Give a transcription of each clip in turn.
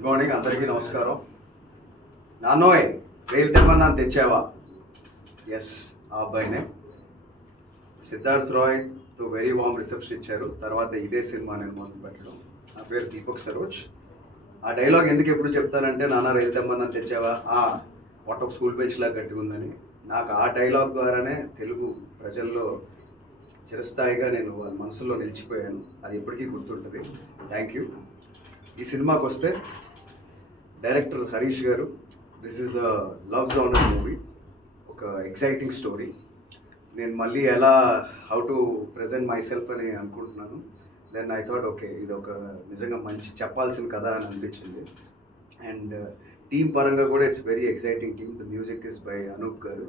Good morning అందరికీ నమస్కారం. నాన్నోయ్ రైలు తెమ్మన్నా తెచ్చావా? ఎస్, ఆ అబ్బాయినే. సిద్ధార్థ్ రాయ్తో వెరీ వామ్ రిసెప్షన్ ఇచ్చారు. తర్వాత ఇదే సినిమా నేను మొదలు పెట్టడం. నా పేరు దీపక్ సరోజ్. ఆ డైలాగ్ ఎందుకు ఎప్పుడు చెప్తానంటే, నాన్న రైలు తెమ్మన్నా తెచ్చావా, వాట్ ఆఫ్ స్కూల్ బెంచ్ లాగా గట్టి ఉందని. నాకు ఆ డైలాగ్ ద్వారానే తెలుగు ప్రజల్లో చిరస్థాయిగా నేను వాళ్ళ మనసులో నిలిచిపోయాను. అది ఎప్పటికీ గుర్తుంటుంది. Thank you. ఈ సినిమాకి వస్తే డైరెక్టర్ హరీష్ గారు, this is a love genre movie, ఒక ఎక్సైటింగ్ స్టోరీ. నేను మళ్ళీ ఎలా how to present my self అని అనుకుంటున్నాను. దెన్ ఐ థాట్ ఓకే, ఇది ఒక నిజంగా మంచి చెప్పాల్సిన కథ అని అనిపించింది. అండ్ టీమ్ పరంగా కూడా it's very exciting team. The music is by Anoop గారు.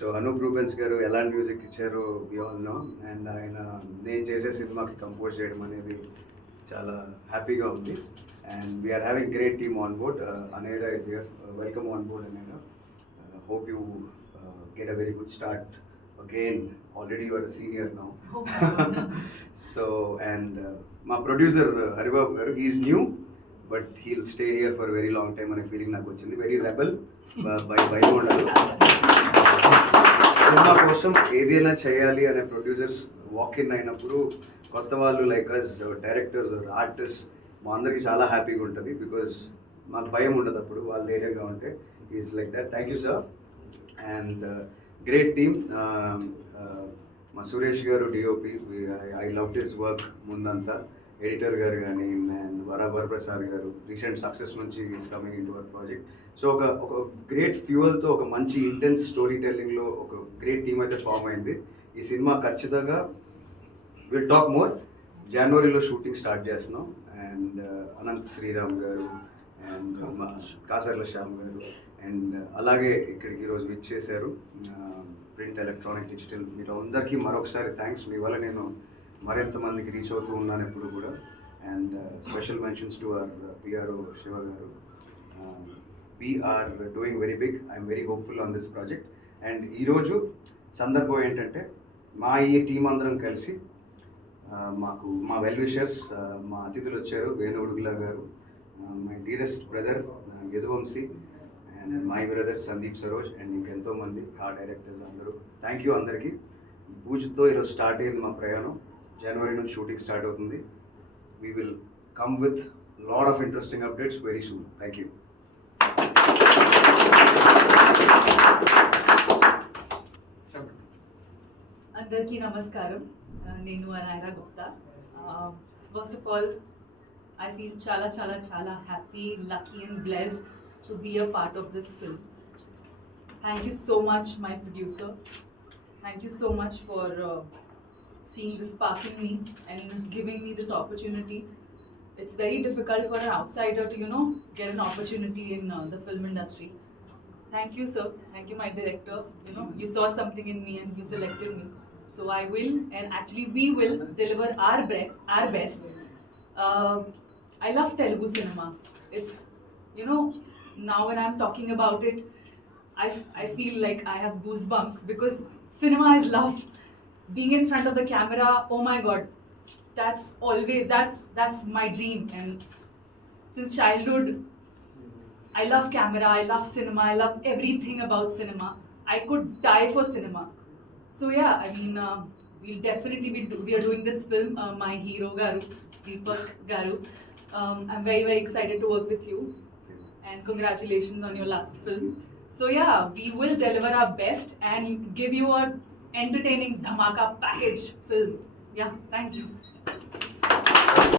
సో అనూప్ రూబెన్స్ గారు ఎలాంటి మ్యూజిక్ ఇచ్చారో వి ఆల్ నో. అండ్ ఆయన నేను చేసే సినిమాకి కంపోజ్ చేయడం అనేది చాలా హ్యాపీగా ఉంది. And we are having great team on board. Anaira is here. Welcome on board Anaira. Hope you get a very good start again. Already you are a senior now. So and my producer Haribabu garu, he is new but he'll stay here for a very long time ane feeling నాకు వచ్చింది. Very rebel by model. Cinema కోసం ఏదైనా చేయాలి అనే producers walk in అయినప్పుడు కొత్త వాళ్ళు like us directors artist మా అందరికీ చాలా హ్యాపీగా ఉంటుంది. బికాజ్ మాకు భయం ఉండదు అప్పుడు వాళ్ళు ధైర్యంగా ఉంటే. Is like that. Thank you sir. And great team. మా సురేష్ గారు DOP, I love this work. ముందంతా ఎడిటర్ గారు కానీ, అండ్ వరప్రసాద్ గారు రీసెంట్ సక్సెస్ నుంచి is coming in to our project. So ఒక గ్రేట్ ఫ్యూయల్తో ఒక మంచి ఇంటెన్స్ స్టోరీ టెల్లింగ్లో ఒక గ్రేట్ టీమ్ అయితే ఫామ్ అయింది. ఈ సినిమా ఖచ్చితంగా విల్ టాక్ మోర్. జనవరిలో షూటింగ్ స్టార్ట్ చేస్తున్నాం. అండ్ అనంత్ శ్రీరామ్ గారు అండ్ కాసర్ల శ్యామ్ గారు అండ్ అలాగే ఇక్కడికి ఈరోజు విచ్ చేశారు ప్రింట్, ఎలక్ట్రానిక్, డిజిటల్, మీరు అందరికీ మరొకసారి థ్యాంక్స్. మీ వల్ల నేను మరింత మందికి రీచ్ అవుతూ ఉన్నాను ఎప్పుడు కూడా. And special mentions to our PRO Shiva గారు. We are doing very big. I'm very hopeful on this project. And ఈరోజు సందర్భం ఏంటంటే, మా ఈ టీం అందరం కలిసి మాకు మా వెల్ విషర్స్, మా అతిథులు వచ్చారు. వేణు ఉడుగుల గారు, my dearest brother Yaduvamshi, and my brother Sandeep Saroj, and ఇంకెంతోమంది డైరెక్టర్స్ అందరూ. థ్యాంక్ యూ అందరికీ. ఈ పూజతో ఈరోజు స్టార్ట్ అయింది మా ప్రయాణం. జనవరి నుంచి షూటింగ్ స్టార్ట్ అవుతుంది. We will come with lot of interesting updates very soon. Thank you. అందరికీ నమస్కారం. నేను Anaira Gupta. First of all I feel chala happy, lucky and blessed to be a part of this film. Thank you so much, my producer. Thank you so much for seeing this spark in me and giving me this opportunity. It's very difficult for an outsider to, get an opportunity in the film industry. Thank you, sir. Thank you, my director. You saw something in me and you selected me. So I will, and actually we will deliver our best. I love Telugu cinema. It's, now when I'm talking about it, I feel like I have goosebumps because cinema is love. Being in front of the camera, oh my God, that's my dream. And since childhood, I love camera, I love cinema, I love everything about cinema. I could die for cinema. So yeah, I mean, we'll definitely we are doing this film. My hero Garu, Deepak Garu. I'm very, very excited to work with you, and congratulations on your last film. So yeah, we will deliver our best and give you a entertaining dhamaka package film. Yeah, thank you.